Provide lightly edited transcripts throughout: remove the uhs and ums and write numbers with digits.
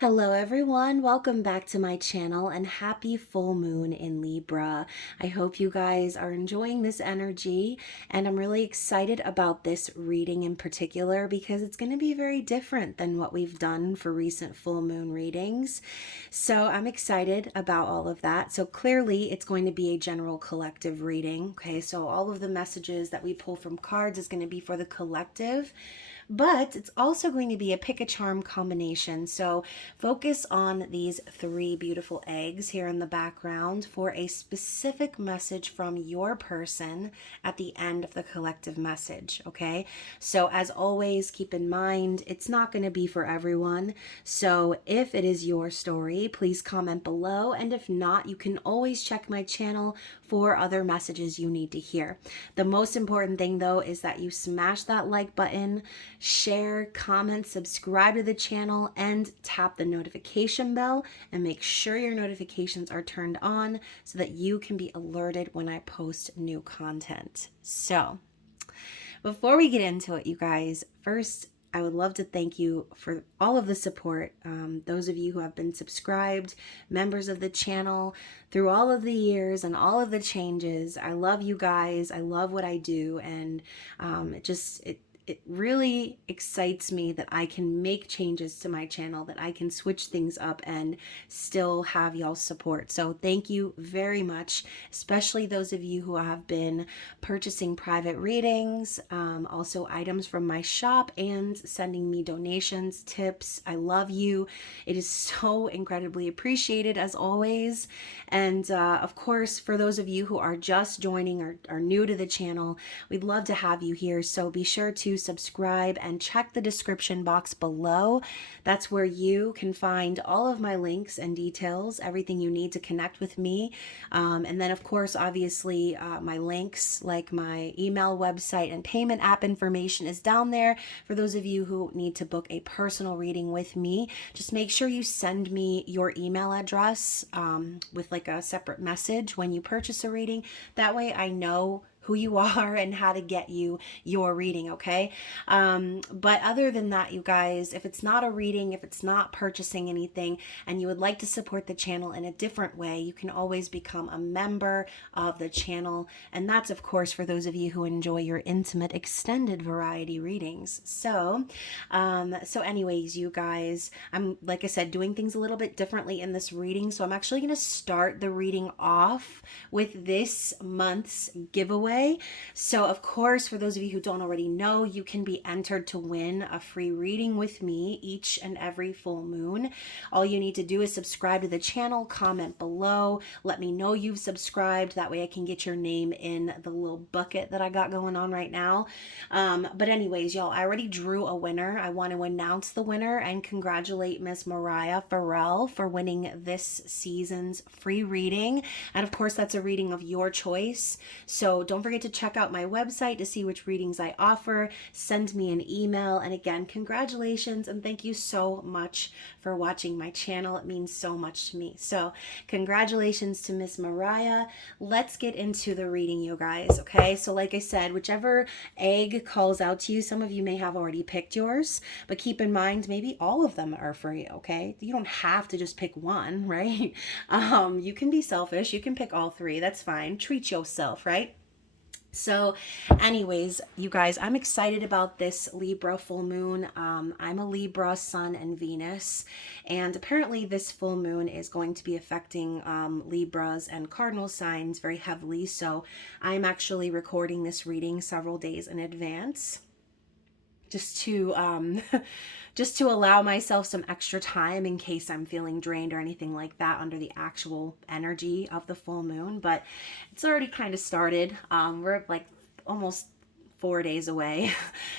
Hello everyone, welcome back to my channel and happy full moon in Libra. I hope you guys are enjoying this energy and I'm really excited about this reading in particular because it's going to be very different than what we've done for recent full moon readings. So I'm excited about all of that. So clearly it's going to be a general collective reading. Okay, so all of the messages that we pull from cards is going to be for the collective. But it's also going to be a pick a charm combination. So focus on these three beautiful eggs here in the background for a specific message from your person at the end of the collective message. Okay. So as always, keep in mind, it's not going to be for everyone. So if it is your story, please comment below. And if not, you can always check my channel for other messages you need to hear. The most important thing though is that you smash that like button, share, comment, subscribe to the channel, and tap the notification bell and make sure your notifications are turned on so that you can be alerted when I post new content. So before we get into it, you guys, first I would love to thank you for all of the support. Those of you who have been subscribed, members of the channel through all of the years and all of the changes. I love you guys. I love what I do. And it really excites me that I can make changes to my channel, that I can switch things up and still have y'all's support. So thank you very much, especially those of you who have been purchasing private readings, also items from my shop and sending me donations, tips. I love you. It is so incredibly appreciated as always. And of course, for those of you who are just joining or are new to the channel, we'd love to have you here. So be sure to subscribe and check the description box below. That's where you can find all of my links and details, everything you need to connect with me. And then of course, obviously, my links like my email, website, and payment app information is down there. For those of you who need to book a personal reading with me, just make sure you send me your email address with like a separate message when you purchase a reading. That way I know who you are and how to get you your reading, okay? But other than that, you guys, if it's not a reading, if it's not purchasing anything, and you would like to support the channel in a different way, you can always become a member of the channel. And that's, of course, for those of you who enjoy your intimate extended variety readings. So anyways, you guys, I'm, like I said, doing things a little bit differently in this reading. So I'm actually going to start the reading off with this month's giveaway. So of course, for those of you who don't already know, you can be entered to win a free reading with me each and every full moon. All you need to do is subscribe to the channel, comment below, let me know you've subscribed. That way I can get your name in the little bucket that I got going on right now. But anyways, y'all, I already drew a winner. I want to announce the winner and congratulate Miss Mariah Farrell for winning this season's free reading. And of course, that's a reading of your choice. So don't forget to check out my website to see which readings I offer. Send me an email. And again, congratulations and thank you so much for watching my channel. It means so much to me. So congratulations to Miss Mariah. Let's get into the reading, you guys. Okay, so like I said, whichever egg calls out to you, some of you may have already picked yours, but keep in mind, maybe all of them are for you. Okay, you don't have to just pick one, right? You can be selfish. You can pick all three. That's fine. Treat yourself, right? So anyways, you guys, I'm excited about this Libra full moon. I'm a Libra, Sun and Venus, and apparently this full moon is going to be affecting Libras and cardinal signs very heavily. So I'm actually recording this reading several days in advance just to just to allow myself some extra time in case I'm feeling drained or anything like that under the actual energy of the full moon. But it's already kind of started. We're like almost 4 days away.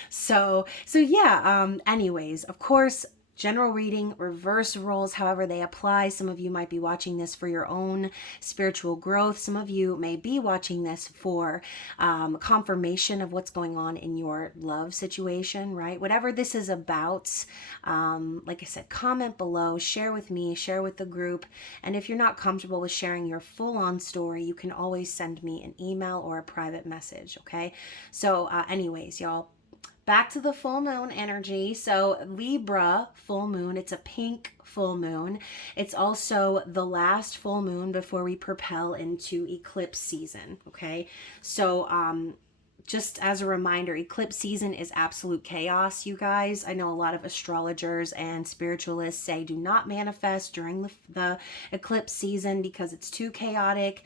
So yeah, anyways, of course, general reading, reverse roles, however they apply. Some of you might be watching this for your own spiritual growth. Some of you may be watching this for confirmation of what's going on in your love situation, right? Whatever this is about, like I said, comment below, share with me, share with the group. And if you're not comfortable with sharing your full-on story, you can always send me an email or a private message, okay? So anyways, y'all, back to the full moon energy. So Libra full moon, it's a pink full moon. It's also the last full moon before we propel into eclipse season. Okay. So, just as a reminder, eclipse season is absolute chaos, you guys. I know a lot of astrologers and spiritualists say do not manifest during the eclipse season because it's too chaotic.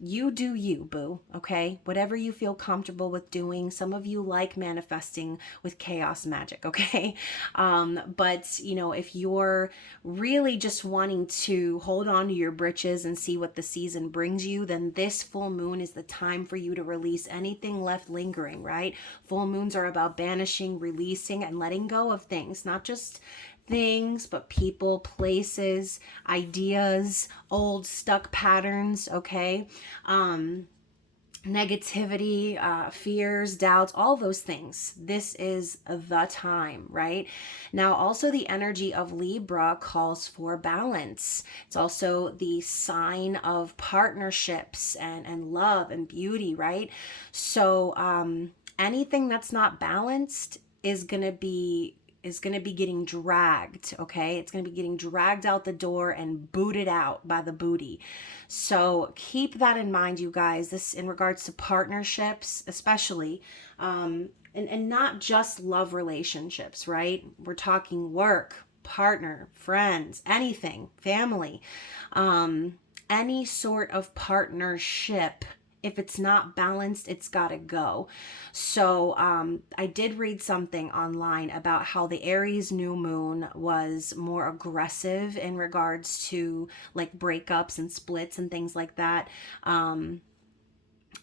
You do you, boo, okay? Whatever you feel comfortable with doing. Some of you like manifesting with chaos magic, okay? But, you know, if you're really just wanting to hold on to your britches and see what the season brings you, then this full moon is the time for you to release anything left lingering, right? Full moons are about banishing, releasing, and letting go of things, not just things, but people, places, ideas, old stuck patterns, okay? Negativity, fears, doubts, all those things. This is the time, right? Now, also the energy of Libra calls for balance. It's also the sign of partnerships and love and beauty, right? So anything that's not balanced is going to be getting dragged, okay? It's going to be getting dragged out the door and booted out by the booty. So keep that in mind, you guys. This in regards to partnerships, especially, and not just love relationships, right? We're talking work, partner, friends, anything, family, any sort of partnership. If it's not balanced, it's got to go. So I did read something online about how the Aries new moon was more aggressive in regards to like breakups and splits and things like that.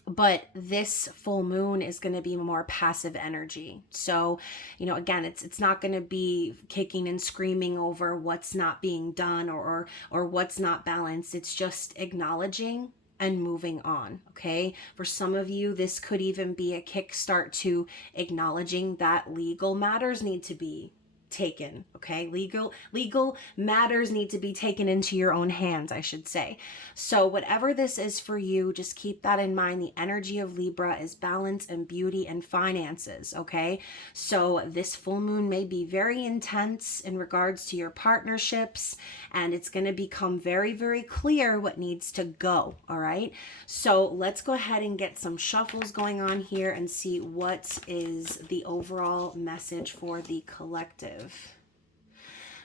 But this full moon is going to be more passive energy. So, you know, again, it's not going to be kicking and screaming over what's not being done or what's not balanced. It's just acknowledging and moving on, okay? For some of you, this could even be a kickstart to acknowledging that legal matters need to be taken, okay? Legal matters need to be taken into your own hands, I should say. So whatever this is for you, just keep that in mind. The energy of Libra is balance and beauty and finances, okay? So this full moon may be very intense in regards to your partnerships, and it's going to become very, very clear what needs to go, all right? So let's go ahead and get some shuffles going on here and see what is the overall message for the collective.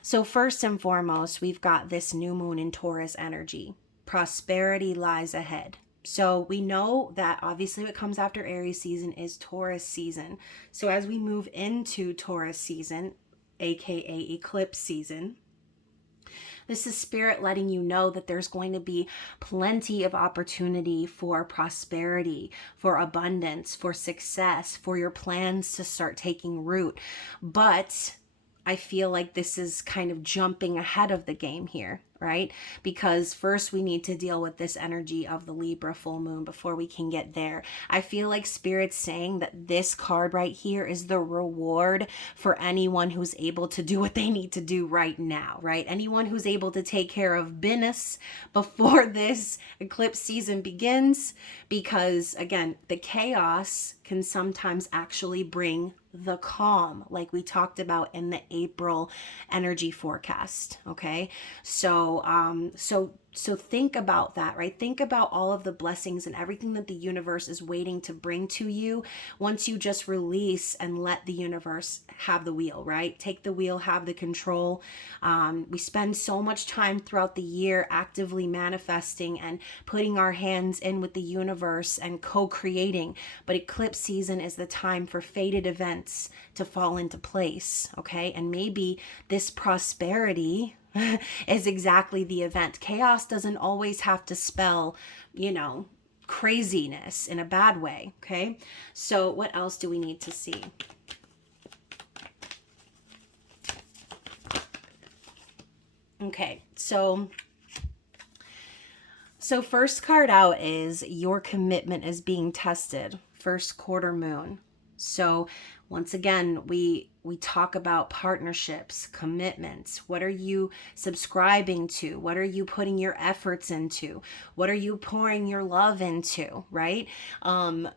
So first and foremost, we've got this new moon in Taurus energy. Prosperity lies ahead. So we know that obviously what comes after Aries season is Taurus season. So as we move into Taurus season, aka eclipse season, this is spirit letting you know that there's going to be plenty of opportunity for prosperity, for abundance, for success, for your plans to start taking root. But I feel like this is kind of jumping ahead of the game here, right? Because first we need to deal with this energy of the Libra full moon before we can get there. I feel like Spirit's saying that this card right here is the reward for anyone who's able to do what they need to do right now, right? Anyone who's able to take care of business before this eclipse season begins, because again, the chaos can sometimes actually bring the calm, like we talked about in the April energy forecast. Okay, so think about that, right? Think about all of the blessings and everything that the universe is waiting to bring to you once you just release and let the universe have the wheel, right? Take the wheel, have the control. We spend so much time throughout the year actively manifesting and putting our hands in with the universe and co-creating, but eclipse season is the time for fated events to fall into place, okay? And maybe this prosperity is exactly the event. Chaos doesn't always have to spell, you know, craziness in a bad way, okay? So what else do we need to see? Okay, so first card out is your commitment is being tested. First quarter moon. So Once again, we talk about partnerships, commitments. What are you subscribing to? What are you putting your efforts into? What are you pouring your love into, right?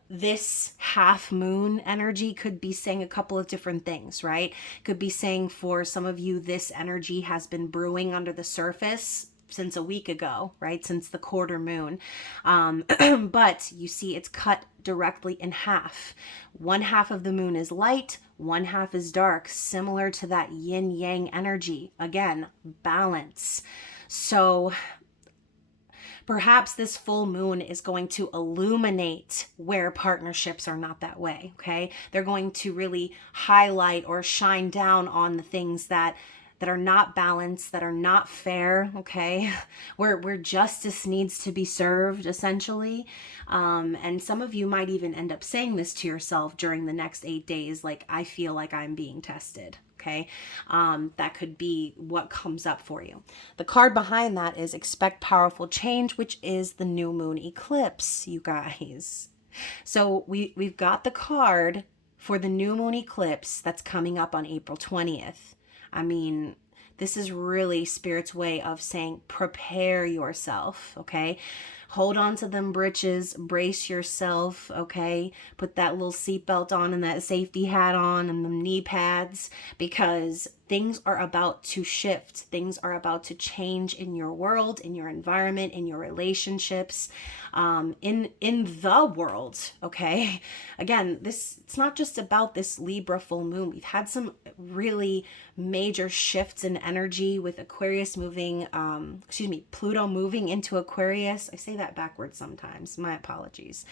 This half moon energy could be saying a couple of different things, right? Could be saying for some of you, this energy has been brewing under the surface since a week ago, right? Since the quarter moon. But you see it's cut directly in half. One half of the moon is light, one half is dark, similar to that yin yang energy. Again, balance. So perhaps this full moon is going to illuminate where partnerships are not that way, okay? They're going to really highlight or shine down on the things that are not balanced, that are not fair, okay? Where justice needs to be served, essentially. And some of you might even end up saying this to yourself during the next 8 days, like, I feel like I'm being tested. Okay, that could be what comes up for you. The card behind that is expect powerful change, which is the new moon eclipse, you guys. So we've got the card for the new moon eclipse that's coming up on April 20th. I mean, this is really Spirit's way of saying prepare yourself, okay? Hold on to them britches, brace yourself, okay? Put that little seatbelt on and that safety hat on and the knee pads, because things are about to shift. Things are about to change in your world, in your environment, in your relationships, in the world, okay? Again, it's not just about this Libra full moon. We've had some really major shifts in energy with Aquarius moving, Pluto moving into Aquarius. I say that backwards sometimes. My apologies.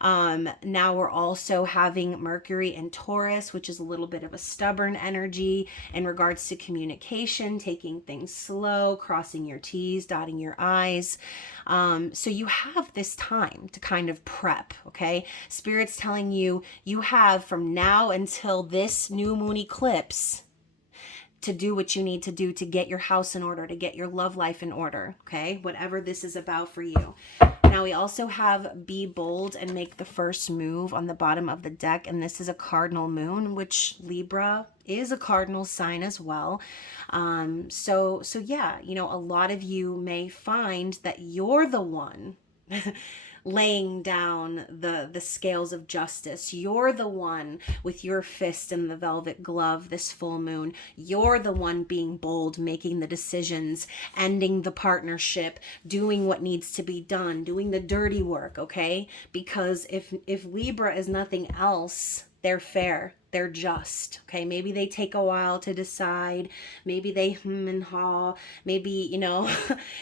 Now we're also having Mercury in Taurus, which is a little bit of a stubborn energy in regards to communication, taking things slow, crossing your T's, dotting your I's. So you have this time to kind of prep, okay? Spirit's telling you, you have from now until this new moon eclipse to do what you need to do to get your house in order, to get your love life in order, okay? Whatever this is about for you. Now we also have be bold and make the first move on the bottom of the deck, and this is a cardinal moon, which Libra is a cardinal sign as well. So yeah, you know, a lot of you may find that you're the one laying down the scales of justice. You're the one with your fist in the velvet glove this full moon. You're the one being bold, making the decisions, ending the partnership, doing what needs to be done, doing the dirty work, okay? Because if Libra is nothing else, they're fair. They're just, okay? Maybe they take a while to decide. Maybe they and haw. Maybe, you know,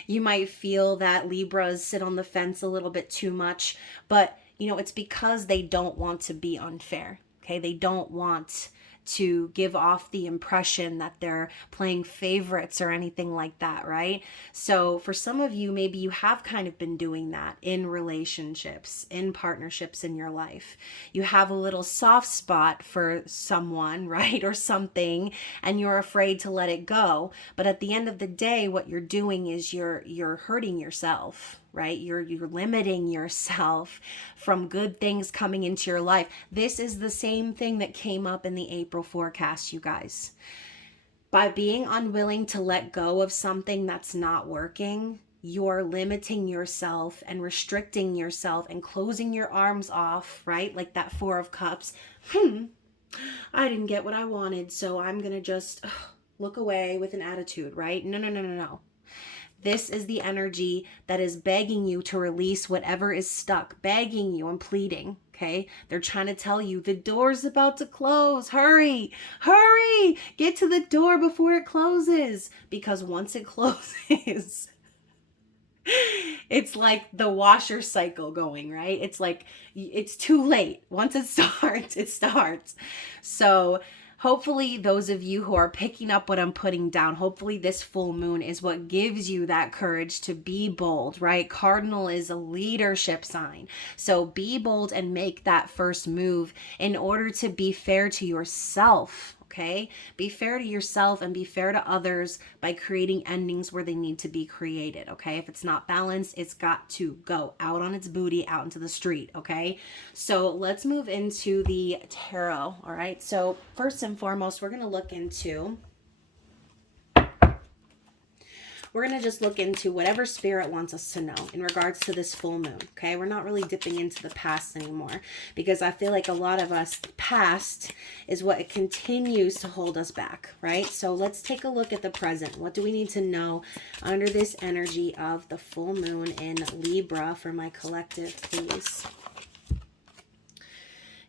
you might feel that Libras sit on the fence a little bit too much. But, you know, it's because they don't want to be unfair, okay? They don't want to give off the impression that they're playing favorites or anything like that, right? So for some of you, maybe you have kind of been doing that in relationships, in partnerships in your life. You have a little soft spot for someone, right? Or something, and you're afraid to let it go. But at the end of the day, what you're doing is you're hurting yourself, right? You're limiting yourself from good things coming into your life. This is the same thing that came up in the April forecast, you guys. By being unwilling to let go of something that's not working, you're limiting yourself and restricting yourself and closing your arms off, right? Like that Four of Cups. I didn't get what I wanted, so I'm gonna just look away with an attitude, right? No. This is the energy that is begging you to release whatever is stuck, begging you and pleading, okay? They're trying to tell you the door's about to close. Hurry, get to the door before it closes. Because once it closes, it's like the washer cycle going, right? It's like, it's too late. Once it starts, it starts. So hopefully those of you who are picking up what I'm putting down, hopefully this full moon is what gives you that courage to be bold, right? Cardinal is a leadership sign. So be bold and make that first move in order to be fair to yourself, Okay, be fair to yourself and be fair to others by creating endings where they need to be created. Okay, if it's not balanced, it's got to go out on its booty, out into the street. Okay, so let's move into the tarot. All right, so first and foremost, we're going to look into we're going to just look into whatever spirit wants us to know in regards to this full moon. Okay, we're not really dipping into the past anymore, because I feel like a lot of us, past is what it continues to hold us back, right? So let's take a look at the present. What do we need to know under this energy of the full moon in Libra for my collective, please?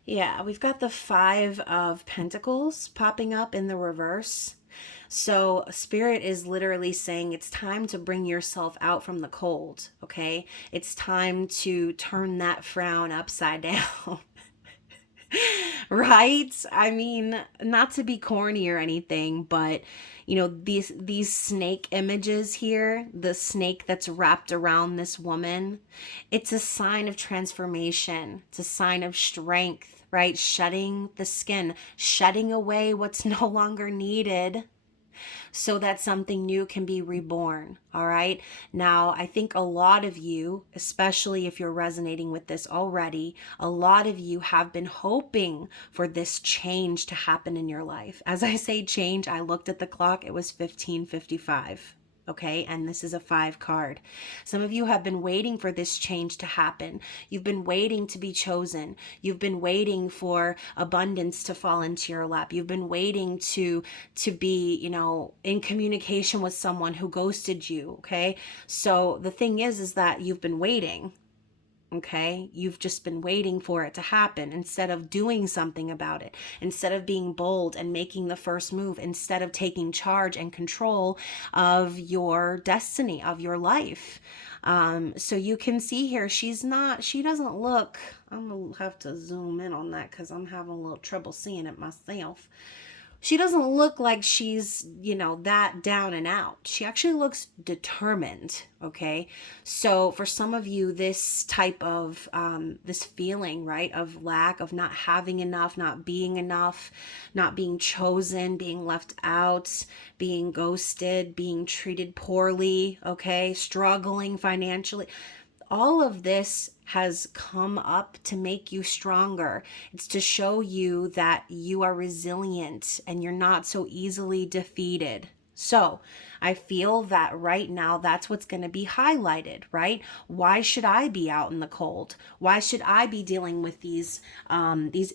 Yeah, we've got the Five of Pentacles popping up in the reverse. So Spirit is literally saying it's time to bring yourself out from the cold, okay? It's time to turn that frown upside down. Right? I mean, not to be corny or anything, but you know, these snake images here, the snake that's wrapped around this woman, it's a sign of transformation. It's a sign of strength, right? Shedding the skin, shedding away what's no longer needed, so that something new can be reborn. All right. Now, I think a lot of you, especially if you're resonating with this already, a lot of you have been hoping for this change to happen in your life. As I say change, I looked at the clock, it was 15:55. Okay, and this is a 5 card. Some of you have been waiting for this change to happen. You've been waiting to be chosen. You've been waiting for abundance to fall into your lap. You've been waiting to be, you know, in communication with someone who ghosted you. Okay, so the thing is that you've been waiting. Okay, you've just been waiting for it to happen instead of doing something about it, instead of being bold and making the first move, instead of taking charge and control of your destiny, of your life. So you can see here, she doesn't look, I'm gonna have to zoom in on that because I'm having a little trouble seeing it myself. She doesn't look like she's, you know, that down and out. She actually looks determined, okay? So for some of you, this type of, this feeling, right, of lack, of not having enough, not being chosen, being left out, being ghosted, being treated poorly, okay, struggling financially, all of this has come up to make you stronger. It's to show you that you are resilient and you're not so easily defeated. So I feel that right now that's what's going to be highlighted, right? Why should I be out in the cold? Why should I be dealing with these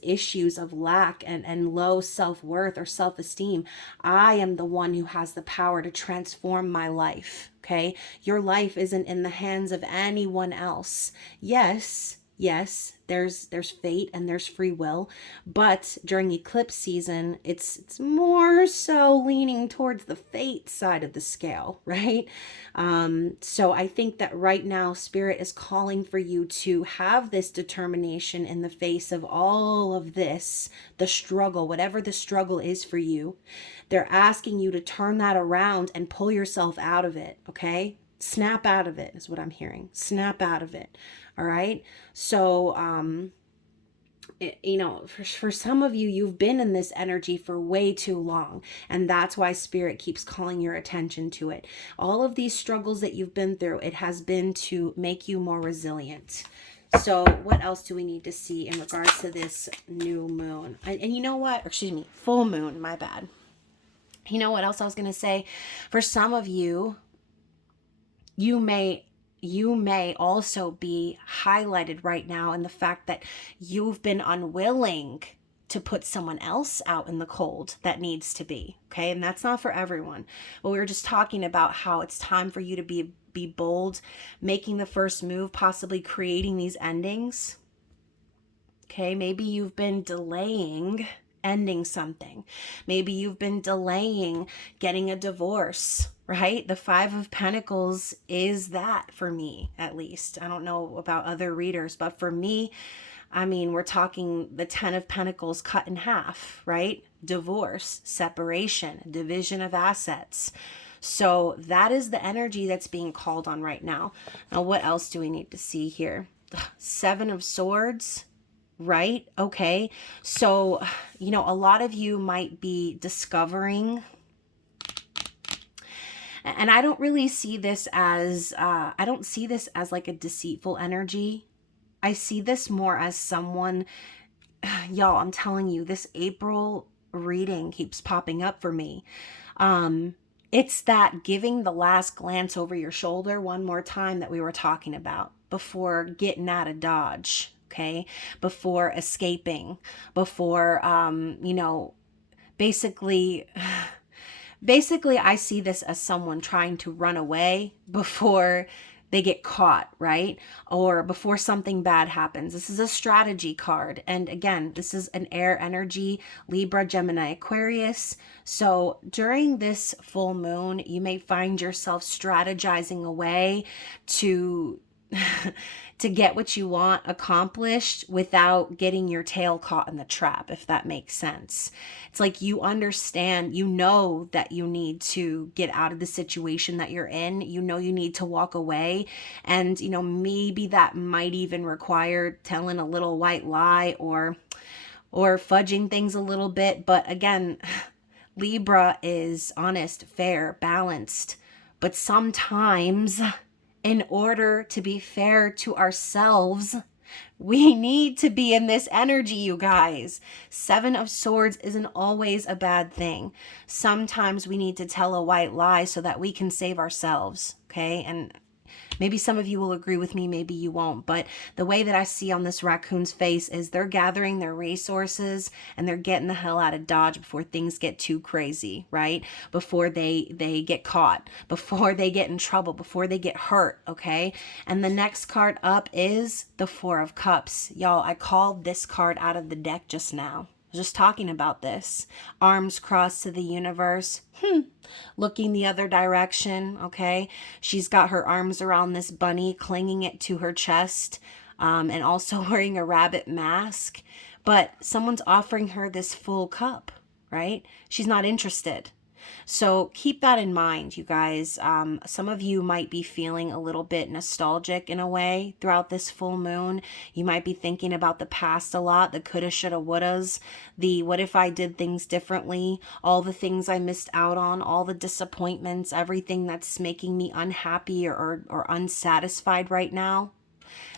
issues of lack and low self-worth or self-esteem? I am the one who has the power to transform my life. Okay, your life isn't in the hands of anyone else. Yes, there's fate and there's free will, but during eclipse season, it's more so leaning towards the fate side of the scale, right? So I think that right now, Spirit is calling for you to have this determination in the face of all of this, the struggle, whatever the struggle is for you. They're asking you to turn that around and pull yourself out of it, okay? Snap out of it is what I'm hearing. Snap out of it. All right. So, you know, for some of you, you've been in this energy for way too long. And that's why Spirit keeps calling your attention to it. All of these struggles that you've been through, it has been to make you more resilient. So what else do we need to see in regards to this new moon? And you know what? Excuse me, full moon, my bad. You know what else I was going to say? For some of you, you may also be highlighted right now in the fact that you've been unwilling to put someone else out in the cold that needs to be, okay? And that's not for everyone. But we were just talking about how it's time for you to be bold, making the first move, possibly creating these endings. Okay, maybe you've been delaying ending something. Maybe you've been delaying getting a divorce, right? The Five of Pentacles is that for me, at least. I don't know about other readers, but for me, I mean, we're talking the 10 of Pentacles cut in half, right? Divorce, separation, division of assets. So that is the energy that's being called on right now. Now, what else do we need to see here? Seven of Swords. right? Okay. So, a lot of you might be discovering, and I don't really see this as, I don't see this as like a deceitful energy. I see this more as someone, y'all, I'm telling you, this April reading keeps popping up for me. Um, it's that giving the last glance over your shoulder one more time that we were talking about before getting out of Dodge, okay? Before escaping, before, basically, basically, I see this as someone trying to run away before they get caught, right? Or before something bad happens. This is a strategy card. And again, this is an air energy, Libra, Gemini, Aquarius. So during this full moon, you may find yourself strategizing a way to to get what you want accomplished without getting your tail caught in the trap, if that makes sense. It's like you understand, you know that you need to get out of the situation that you're in. You know you need to walk away. And, maybe that might even require telling a little white lie or fudging things a little bit. But again, Libra is honest, fair, balanced. But sometimes, in order to be fair to ourselves, we need to be in this energy, you guys. Seven of Swords isn't always a bad thing. Sometimes we need to tell a white lie so that we can save ourselves, okay? And maybe some of you will agree with me, maybe you won't. But the way that I see on this raccoon's face is they're gathering their resources and they're getting the hell out of Dodge before things get too crazy, right? Before they get caught, before they get in trouble, before they get hurt, okay? And the next card up is the Four of Cups. Y'all, I called this card out of the deck just now. Just talking about this. Arms crossed to the universe. Looking the other direction, okay? She's got her arms around this bunny, clinging it to her chest, and also wearing a rabbit mask. But someone's offering her this full cup, right? She's not interested. So keep that in mind, you guys. Some of you might be feeling a little bit nostalgic in a way throughout this full moon. You might be thinking about the past a lot, the coulda, shoulda, wouldas, the what if I did things differently, all the things I missed out on, all the disappointments, everything that's making me unhappy or unsatisfied right now.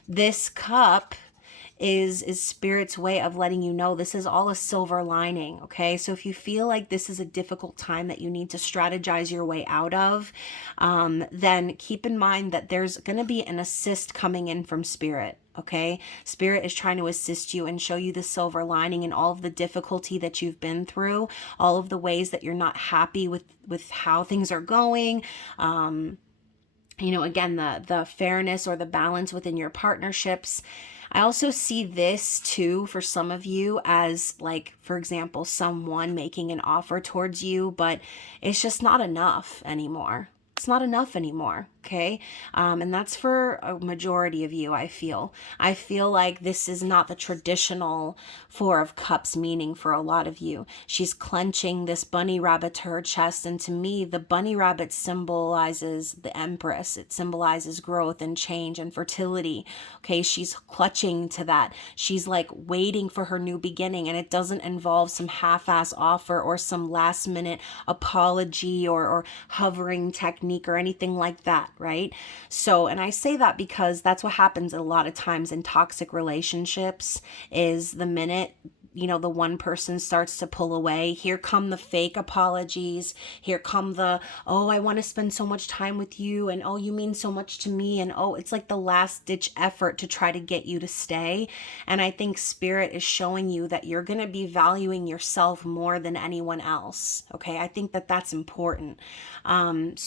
This cup is spirit's way of letting you know this is all a silver lining, okay? So if you feel like this is a difficult time that you need to strategize your way out of, then keep in mind that there's going to be an assist coming in from spirit. Okay, spirit is trying to assist you and show you the silver lining in all of the difficulty that you've been through, all of the ways that you're not happy with how things are going. Again, the fairness or the balance within your partnerships. I also see this too for some of you as, like, for example, someone making an offer towards you, but it's just not enough anymore. It's not enough anymore, okay? And that's for a majority of you, I feel. I feel like this is not the traditional Four of Cups meaning for a lot of you. She's clenching this bunny rabbit to her chest, and to me, the bunny rabbit symbolizes the Empress. It symbolizes growth and change and fertility, okay? She's clutching to that. She's like waiting for her new beginning, and it doesn't involve some half-ass offer or some last-minute apology or hovering technique or anything like that, right? So, and I say that because that's what happens a lot of times in toxic relationships is the minute the one person starts to pull away, here come the fake apologies, here come the, oh, I want to spend so much time with you, and oh, you mean so much to me, and oh, it's like the last ditch effort to try to get you to stay. And I think spirit is showing you that you're going to be valuing yourself more than anyone else, okay? I think that that's important. And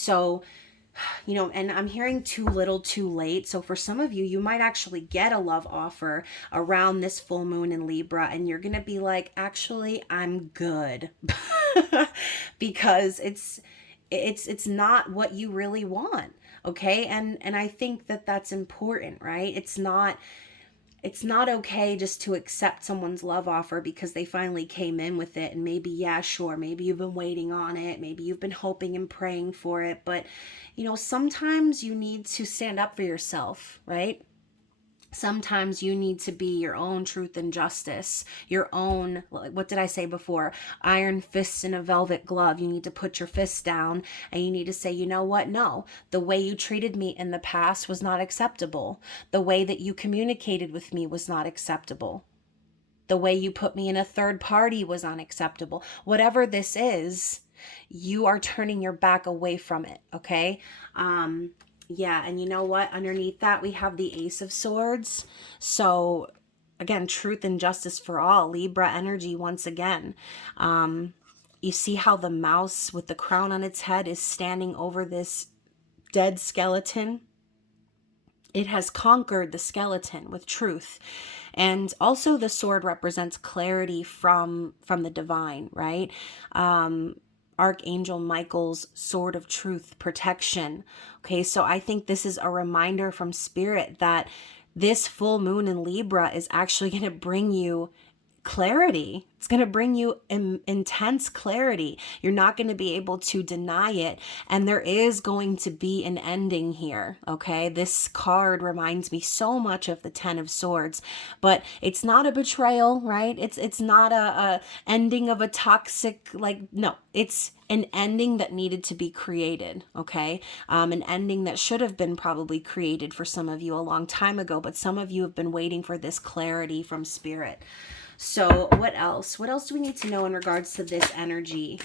I'm hearing too little too late. So for some of you, you might actually get a love offer around this full moon in Libra, and you're going to be like, actually, I'm good. Because it's not what you really want. Okay. And I think that that's important, right? It's not okay just to accept someone's love offer because they finally came in with it. And maybe, yeah, sure, maybe you've been waiting on it. Maybe you've been hoping and praying for it. But, sometimes you need to stand up for yourself, right? Sometimes you need to be your own truth and justice, your own, what did I say before? Iron fists in a velvet glove. You need to put your fists down and you need to say, you know what? No, the way you treated me in the past was not acceptable. The way that you communicated with me was not acceptable. The way you put me in a third party was unacceptable. Whatever this is, you are turning your back away from it, okay? Yeah, and you know what? Underneath that, we have the Ace of Swords. So, again, truth and justice for all. Libra energy once again. You see how the mouse with the crown on its head is standing over this dead skeleton? It has conquered the skeleton with truth. And also the sword represents clarity from the divine, right? Archangel Michael's sword of truth, protection. Okay, so I think this is a reminder from spirit that this full moon in Libra is actually going to bring you clarity. It's going to bring you intense clarity. You're not going to be able to deny it. And there is going to be an ending here. Okay. This card reminds me so much of the Ten of Swords, but it's not a betrayal, right? It's not a ending of a toxic, like, no, it's an ending that needed to be created. Okay. An ending that should have been probably created for some of you a long time ago, but some of you have been waiting for this clarity from spirit. So what else? What else do we need to know in regards to this energy?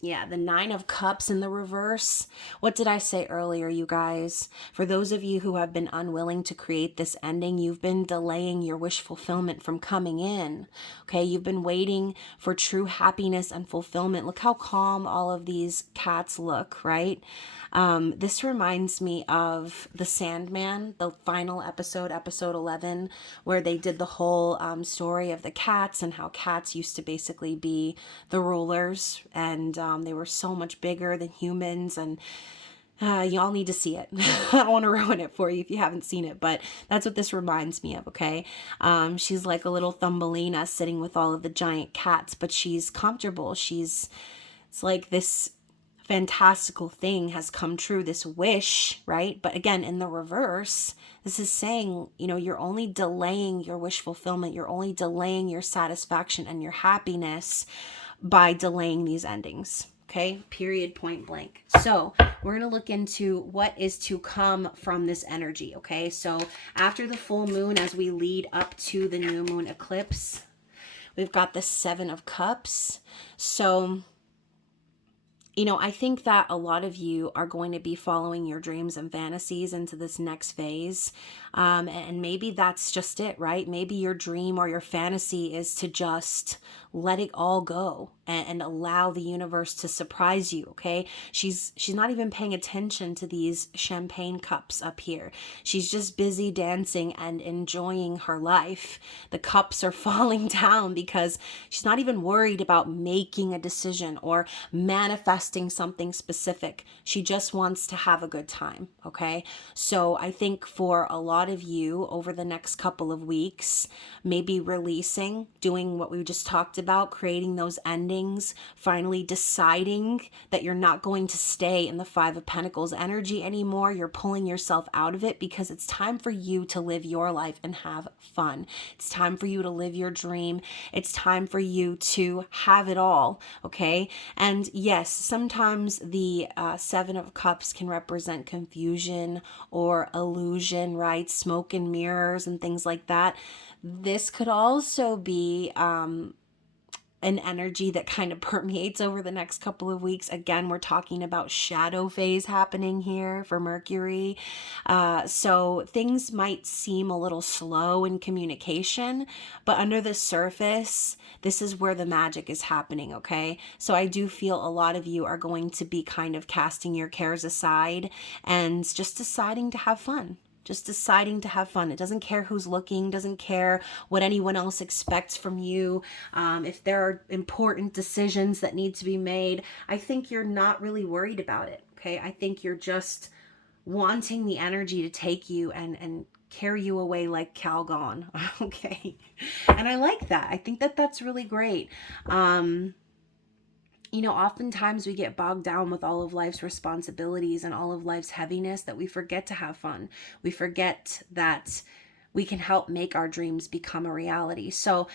Yeah, the Nine of Cups in the reverse. What did I say earlier, you guys? For those of you who have been unwilling to create this ending, you've been delaying your wish fulfillment from coming in. Okay, you've been waiting for true happiness and fulfillment. Look how calm all of these cats look, right? This reminds me of The Sandman, the final episode, episode 11, where they did the whole story of the cats and how cats used to basically be the rulers, and they were so much bigger than humans, and y'all need to see it. I don't want to ruin it for you if you haven't seen it, but that's what this reminds me of, okay? She's like a little Thumbelina sitting with all of the giant cats, but she's comfortable. It's like this fantastical thing has come true, this wish, right? But again, in the reverse, this is saying, you know, you're only delaying your wish fulfillment. You're only delaying your satisfaction and your happiness by delaying these endings. Okay, period, point blank. So we're going to look into what is to come from this energy. Okay, so after the full moon, as we lead up to the new moon eclipse, we've got the Seven of Cups. So, you know, I think that a lot of you are going to be following your dreams and fantasies into this next phase. And maybe that's just it, right? Maybe your dream or your fantasy is to just let it all go and allow the universe to surprise you, okay? She's not even paying attention to these champagne cups up here. She's just busy dancing and enjoying her life. The cups are falling down because she's not even worried about making a decision or manifesting something specific. She just wants to have a good time, okay? So I think for a lot of you over the next couple of weeks, maybe releasing, doing what we just talked about, creating those endings, finally deciding that you're not going to stay in the Five of Pentacles energy anymore. You're pulling yourself out of it because it's time for you to live your life and have fun. It's time for you to live your dream. It's time for you to have it all, okay? And yes, sometimes the Seven of Cups can represent confusion or illusion, right? Smoke and mirrors and things like that. This could also be an energy that kind of permeates over the next couple of weeks. Again, we're talking about shadow phase happening here for Mercury. So things might seem a little slow in communication, but under the surface, this is where the magic is happening, okay? So I do feel a lot of you are going to be kind of casting your cares aside and just deciding to have fun. Just deciding to have fun. It doesn't care who's looking, doesn't care what anyone else expects from you. If there are important decisions that need to be made, I think you're not really worried about it, okay? I think you're just wanting the energy to take you and carry you away like Calgon, okay? And I like that. I think that that's really great. Oftentimes we get bogged down with all of life's responsibilities and all of life's heaviness that we forget to have fun. We forget that we can help make our dreams become a reality. So,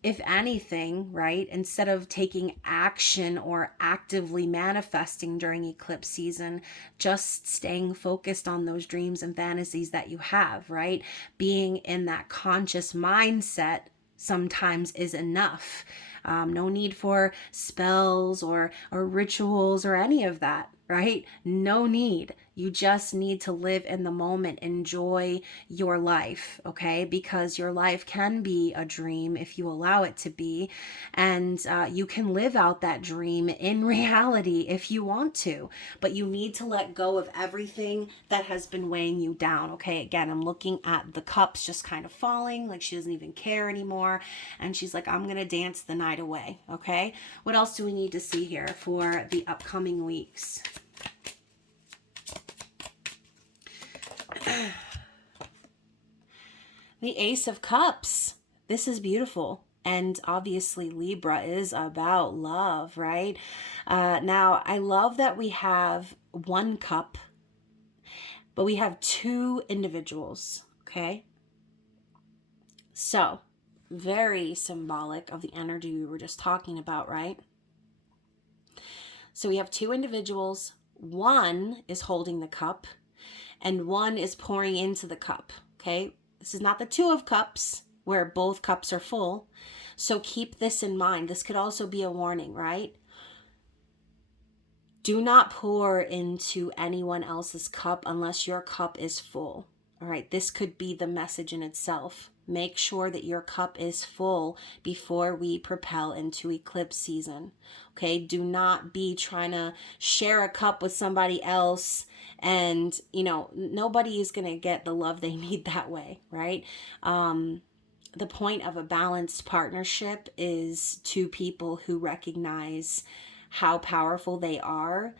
if anything, right, instead of taking action or actively manifesting during eclipse season, just staying focused on those dreams and fantasies that you have, right? Being in that conscious mindset sometimes is enough. No need for spells or rituals or any of that, right? No need. You just need to live in the moment, enjoy your life, okay? Because your life can be a dream if you allow it to be. And you can live out that dream in reality if you want to. But you need to let go of everything that has been weighing you down, okay? Again, I'm looking at the cups just kind of falling, like she doesn't even care anymore. And she's like, I'm going to dance the night away, okay? What else do we need to see here for the upcoming weeks? The Ace of Cups. This is beautiful. And obviously Libra is about love, right? Now, I love that we have one cup, but we have two individuals, okay? So, very symbolic of the energy we were just talking about, right? So we have two individuals. One is holding the cup and one is pouring into the cup, okay? This is not the Two of Cups where both cups are full. So keep this in mind. This could also be a warning, right? Do not pour into anyone else's cup unless your cup is full. All right, this could be the message in itself. Make sure that your cup is full before we propel into eclipse season. Okay, do not be trying to share a cup with somebody else, and nobody is going to get the love they need that way, right? The point of a balanced partnership is two people who recognize how powerful they are,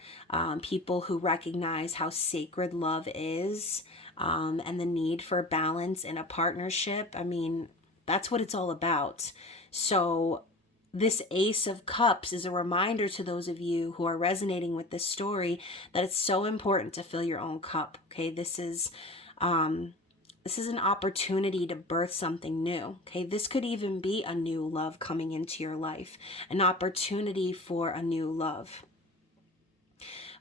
people who recognize how sacred love is, and the need for balance in a partnership. I mean, that's what it's all about. So this Ace of Cups is a reminder to those of you who are resonating with this story that it's so important to fill your own cup. Okay, this is an opportunity to birth something new. Okay, this could even be a new love coming into your life, an opportunity for a new love.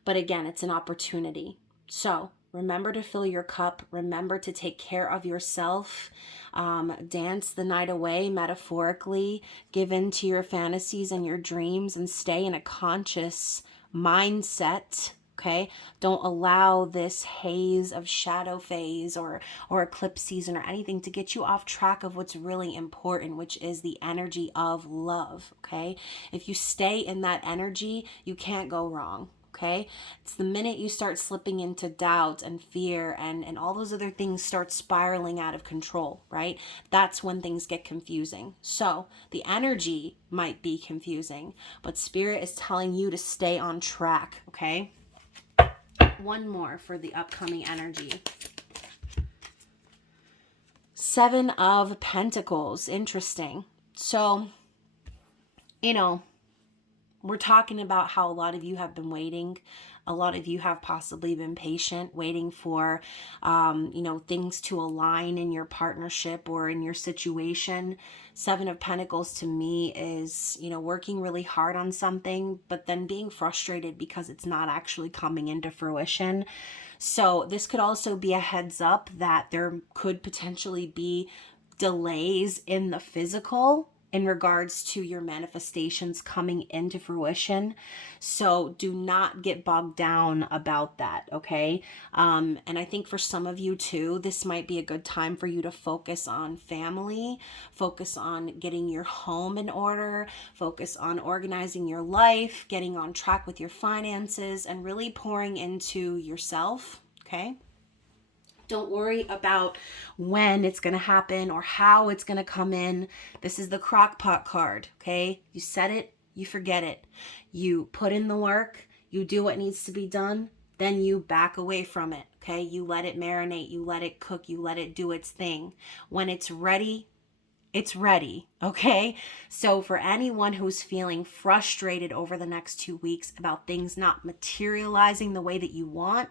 But again, it's an opportunity. So remember to fill your cup. Remember to take care of yourself. Dance the night away, metaphorically. Give in to your fantasies and your dreams and stay in a conscious mindset. Okay, don't allow this haze of shadow phase or eclipse season or anything to get you off track of what's really important, which is the energy of love. Okay, if you stay in that energy, you can't go wrong. Okay, it's the minute you start slipping into doubt and fear and all those other things start spiraling out of control, right? That's when things get confusing. So the energy might be confusing, but Spirit is telling you to stay on track. Okay, one more for the upcoming energy. Seven of Pentacles. Interesting. So, we're talking about how a lot of you have been waiting. A lot of you have possibly been patient, waiting for, things to align in your partnership or in your situation. Seven of Pentacles to me is, working really hard on something, but then being frustrated because it's not actually coming into fruition. So this could also be a heads up that there could potentially be delays in the physical in regards to your manifestations coming into fruition. So do not get bogged down about that, okay? And I think for some of you too, this might be a good time for you to focus on family, focus on getting your home in order, focus on organizing your life, getting on track with your finances, and really pouring into yourself, okay? Don't worry about when it's going to happen or how it's going to come in. This is the crockpot card, okay? You set it, you forget it. You put in the work, you do what needs to be done, then you back away from it, okay? You let it marinate, you let it cook, you let it do its thing. When it's ready, It's ready, okay? So for anyone who's feeling frustrated over the next 2 weeks about things not materializing the way that you want,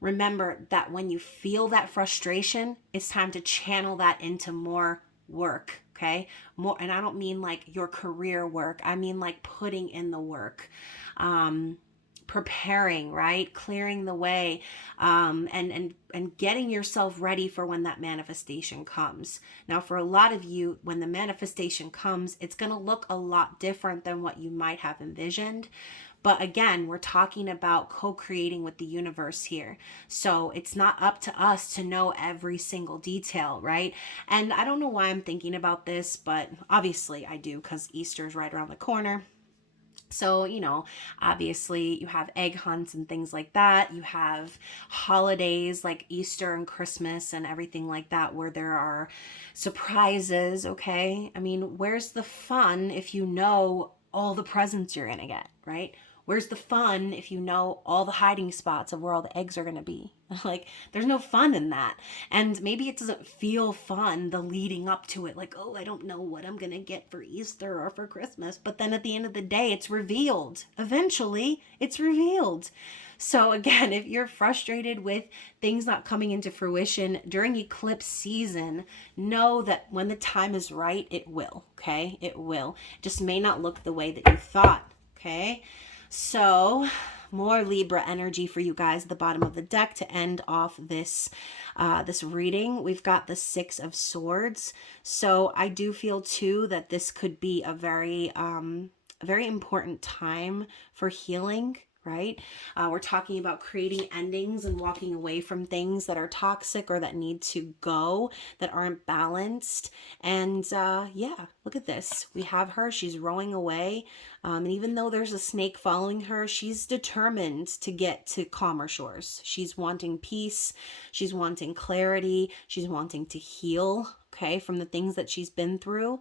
remember that when you feel that frustration, it's time to channel that into more work, okay? More, and I don't mean like your career work. I mean like putting in the work. Preparing, right, clearing the way, and getting yourself ready for when that manifestation comes. Now for a lot of you, when the manifestation comes, it's going to look a lot different than what you might have envisioned. But again, we're talking about co-creating with the universe here. So it's not up to us to know every single detail, right? And I don't know why I'm thinking about this, but obviously I do, because Easter's right around the corner. So, obviously you have egg hunts and things like that. You have holidays like Easter and Christmas and everything like that where there are surprises, okay? I mean, where's the fun if you know all the presents you're going to get, right? Where's the fun if you know all the hiding spots of where all the eggs are going to be? Like, there's no fun in that. And maybe it doesn't feel fun, the leading up to it. Like, oh, I don't know what I'm going to get for Easter or for Christmas. But then at the end of the day, it's revealed. Eventually, it's revealed. So again, if you're frustrated with things not coming into fruition during eclipse season, know that when the time is right, it will, okay? It will. It just may not look the way that you thought, okay? So more Libra energy for you guys at the bottom of the deck to end off this this reading. We've got the Six of Swords. So I do feel too that this could be a very important time for healing, right? We're talking about creating endings and walking away from things that are toxic or that need to go, that aren't balanced. And yeah, look at this. We have her. She's rowing away. And even though there's a snake following her, she's determined to get to calmer shores. She's wanting peace. She's wanting clarity. She's wanting to heal, okay, from the things that she's been through.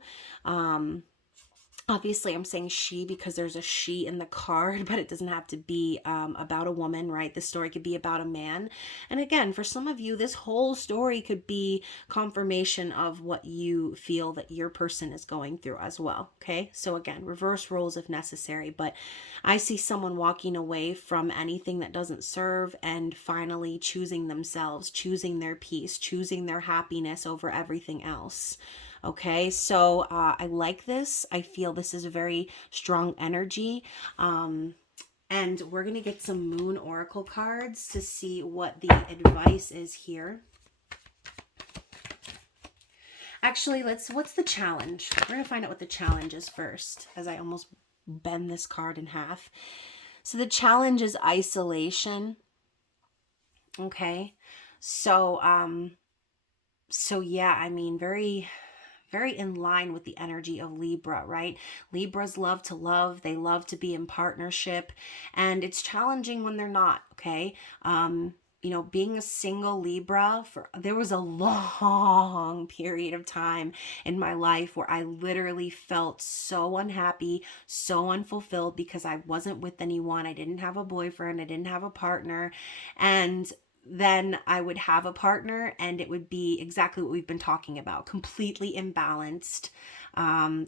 Obviously, I'm saying she because there's a she in the card, but it doesn't have to be about a woman, right? The story could be about a man. And again, for some of you, this whole story could be confirmation of what you feel that your person is going through as well, okay? So again, reverse roles if necessary, but I see someone walking away from anything that doesn't serve and finally choosing themselves, choosing their peace, choosing their happiness over everything else. Okay, so I like this. I feel this is a very strong energy. And we're going to get some Moon Oracle cards to see what the advice is here. Actually, what's the challenge? We're going to find out what the challenge is first, as I almost bend this card in half. So the challenge is isolation. Okay, so yeah, I mean, very in line with the energy of Libra, right? Libras love to love. They love to be in partnership. And it's challenging when they're not, okay? Being a single Libra, there was a long period of time in my life where I literally felt so unhappy, so unfulfilled because I wasn't with anyone. I didn't have a boyfriend. I didn't have a partner. And then I would have a partner and it would be exactly what we've been talking about, completely imbalanced,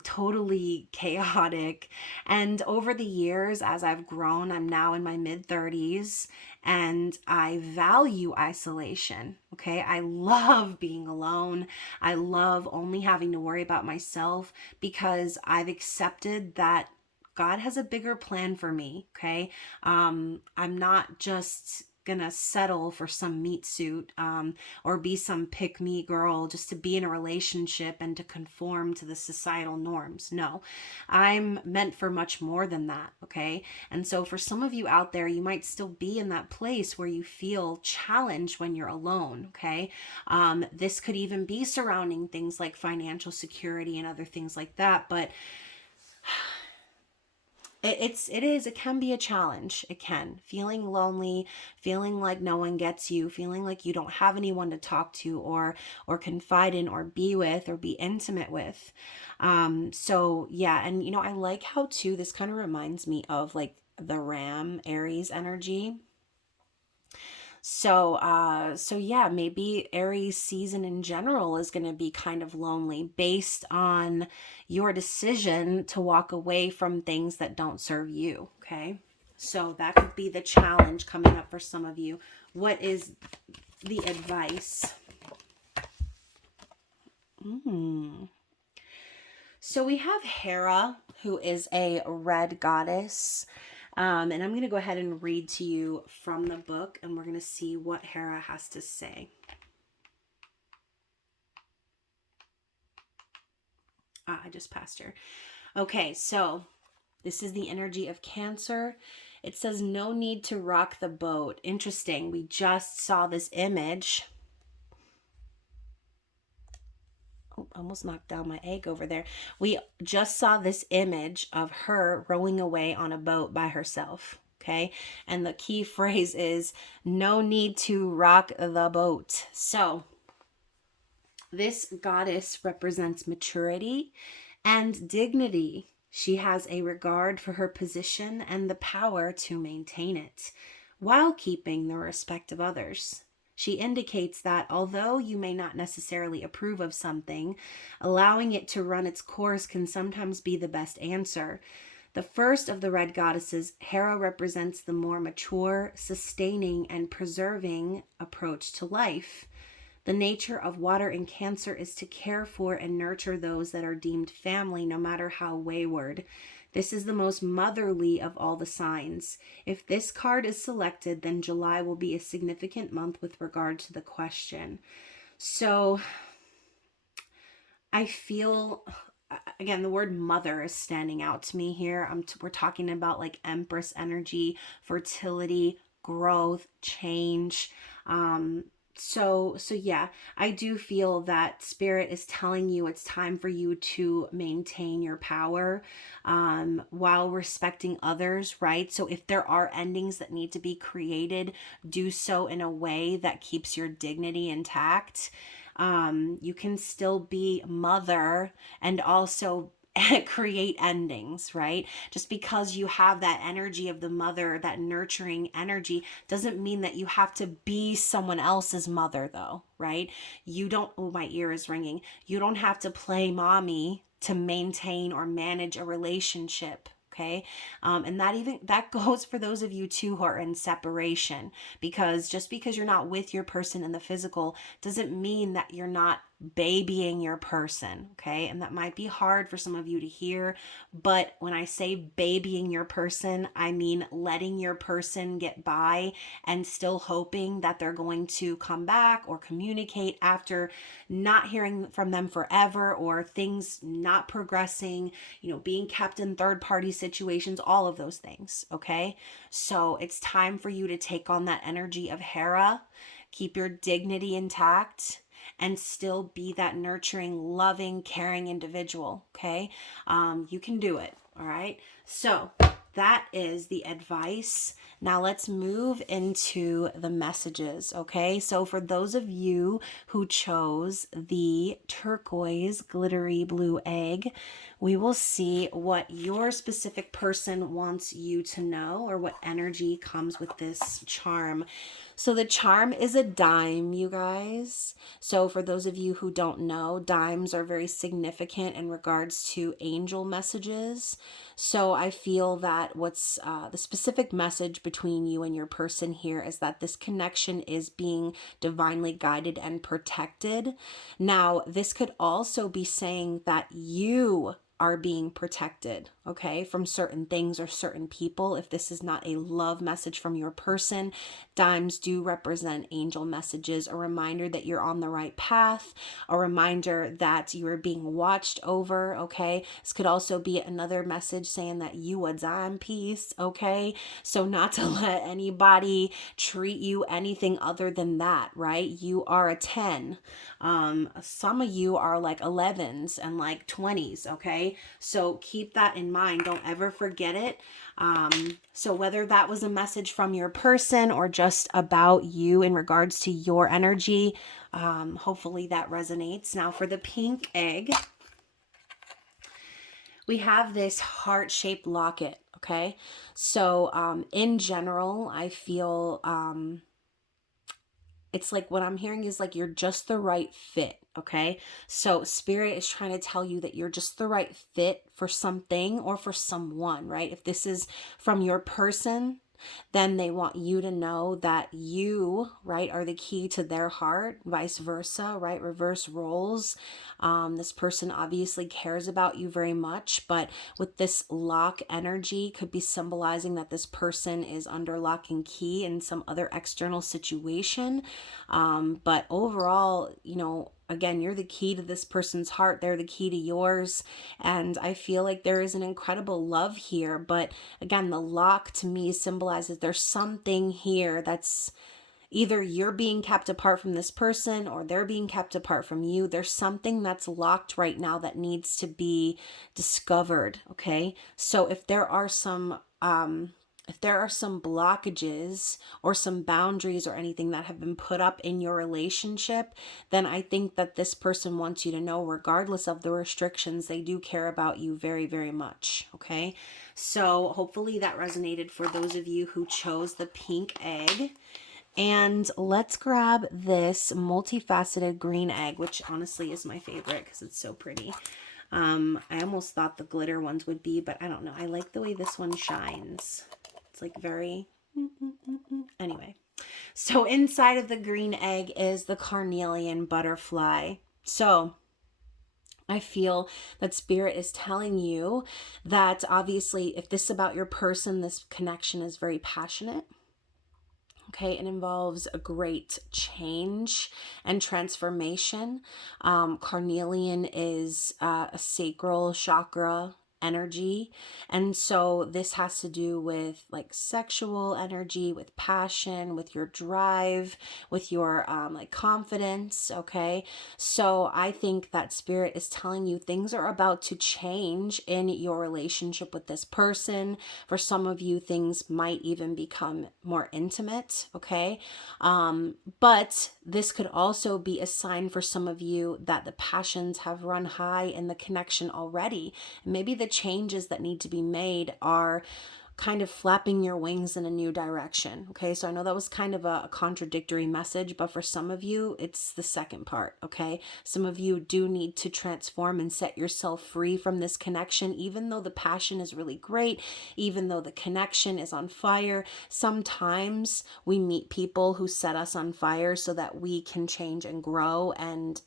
totally chaotic. And over the years, as I've grown, I'm now in my mid-30s and I value isolation. Okay, I love being alone. I love only having to worry about myself because I've accepted that God has a bigger plan for me. Okay, I'm not just gonna settle for some meat suit or be some pick me girl just to be in a relationship and to conform to the societal norms. No, I'm meant for much more than that. Okay, and so for some of you out there, you might still be in that place where you feel challenged when you're alone. Okay, this could even be surrounding things like financial security and other things like that, but it can be a challenge. It can. Feeling lonely, feeling like no one gets you, feeling like you don't have anyone to talk to or confide in or be with or be intimate with. So yeah, and I like how too this kind of reminds me of like the Ram Aries energy. So yeah, maybe Aries season in general is going to be kind of lonely based on your decision to walk away from things that don't serve you. Okay. So that could be the challenge coming up for some of you. What is the advice? So we have Hera, who is a red goddess. And I'm going to go ahead and read to you from the book, and we're going to see what Hera has to say. I just passed her. Okay, so this is the energy of Cancer. It says, no need to rock the boat. Interesting. We just saw this image. Oh, almost knocked down my egg over there. We just saw this image of her rowing away on a boat by herself. Okay. And the key phrase is, no need to rock the boat. So this goddess represents maturity and dignity. She has a regard for her position and the power to maintain it while keeping the respect of others. She indicates that although you may not necessarily approve of something, allowing it to run its course can sometimes be the best answer. The first of the red goddesses, Hera, represents the more mature, sustaining, and preserving approach to life. The nature of water in Cancer is to care for and nurture those that are deemed family, no matter how wayward. This is the most motherly of all the signs. If this card is selected, then July will be a significant month with regard to the question. So I feel, again, the word mother is standing out to me here. We're talking about like Empress energy, fertility, growth, change. So yeah, I do feel that Spirit is telling you it's time for you to maintain your power, while respecting others, right? So if there are endings that need to be created, do so in a way that keeps your dignity intact. You can still be mother and also create endings, right? Just because you have that energy of the mother, that nurturing energy, doesn't mean that you have to be someone else's mother, though, right? You don't, oh, my ear is ringing. You don't have to play mommy to maintain or manage a relationship. Okay. And that goes for those of you too who are in separation, because just because you're not with your person in the physical doesn't mean that you're not babying your person. Okay. And that might be hard for some of you to hear, but when I say babying your person, I mean letting your person get by and still hoping that they're going to come back or communicate after not hearing from them forever, or things not progressing, being kept in third party situations, all of those things. Okay. So it's time for you to take on that energy of Hera, keep your dignity intact, and still be that nurturing, loving, caring individual. Okay. You can do it. All right. So that is the advice. Now let's move into the messages. Okay. So for those of you who chose the turquoise glittery blue egg, we will see what your specific person wants you to know, or what energy comes with this charm. So the charm is a dime, you guys. So for those of you who don't know, dimes are very significant in regards to angel messages. So I feel that what's the specific message between you and your person here is that this connection is being divinely guided and protected. Now, this could also be saying that you are being protected, okay, from certain things or certain people. If this is not a love message from your person, dimes do represent angel messages, a reminder that you're on the right path, a reminder that you are being watched over, okay? This could also be another message saying that you a dime piece, okay? So not to let anybody treat you anything other than that, right? You are a 10. Some of you are like 11s and like 20s, okay? So keep that in mind. Don't ever forget it. So whether that was a message from your person or just about you in regards to your energy, hopefully that resonates. Now for the pink egg, we have this heart-shaped locket, okay? So in general, I feel it's like what I'm hearing is like you're just the right fit, okay? So spirit is trying to tell you that you're just the right fit for something or for someone, right? If this is from your person, then they want you to know that you, right, are the key to their heart, vice versa, right? Reverse roles. This person obviously cares about you very much, but with this lock energy, could be symbolizing that this person is under lock and key in some other external situation. But overall, you know, again, you're the key to this person's heart. They're the key to yours. And I feel like there is an incredible love here. But again, the lock to me symbolizes there's something here that's either you're being kept apart from this person or they're being kept apart from you. There's something that's locked right now that needs to be discovered. Okay. So if there are some blockages or some boundaries or anything that have been put up in your relationship, then I think that this person wants you to know, regardless of the restrictions, they do care about you very, very much. Okay. So hopefully that resonated for those of you who chose the pink egg. And let's grab this multifaceted green egg, which honestly is my favorite because it's so pretty. I almost thought the glitter ones would be, but I don't know. I like the way this one shines. It's like very, anyway. So inside of the green egg is the carnelian butterfly. So I feel that spirit is telling you that obviously if this is about your person, this connection is very passionate. Okay, it involves a great change and transformation. Carnelian is a sacral chakra energy. And so this has to do with like sexual energy, with passion, with your drive, with your like confidence. Okay. So I think that spirit is telling you things are about to change in your relationship with this person. For some of you, things might even become more intimate. Okay. But this could also be a sign for some of you that the passions have run high in the connection already. Maybe the changes that need to be made are kind of flapping your wings in a new direction. Okay, so I know that was kind of a contradictory message, but for some of you, it's the second part. Okay, some of you do need to transform and set yourself free from this connection, even though the passion is really great, even though the connection is on fire. Sometimes we meet people who set us on fire so that we can change and grow and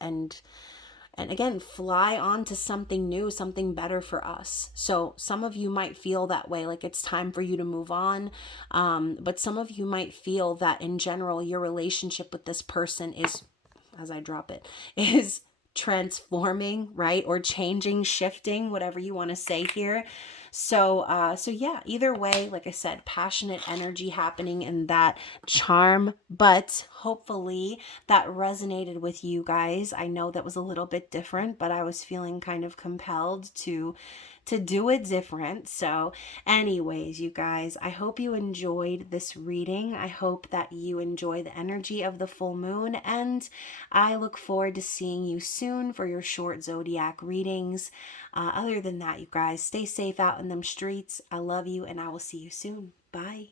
again, fly on to something new, something better for us. So some of you might feel that way, like it's time for you to move on. But some of you might feel that in general, your relationship with this person is, as I drop it, is transforming, right? Or changing, shifting, whatever you want to say here. So yeah, either way, like I said, passionate energy happening in that charm, but hopefully that resonated with you guys. I know that was a little bit different, but I was feeling kind of compelled to do it different. So anyways, you guys, I hope you enjoyed this reading. I hope that you enjoy the energy of the full moon, and I look forward to seeing you soon for your short zodiac readings. Other than that, you guys, stay safe out in them streets. I love you, and I will see you soon. Bye.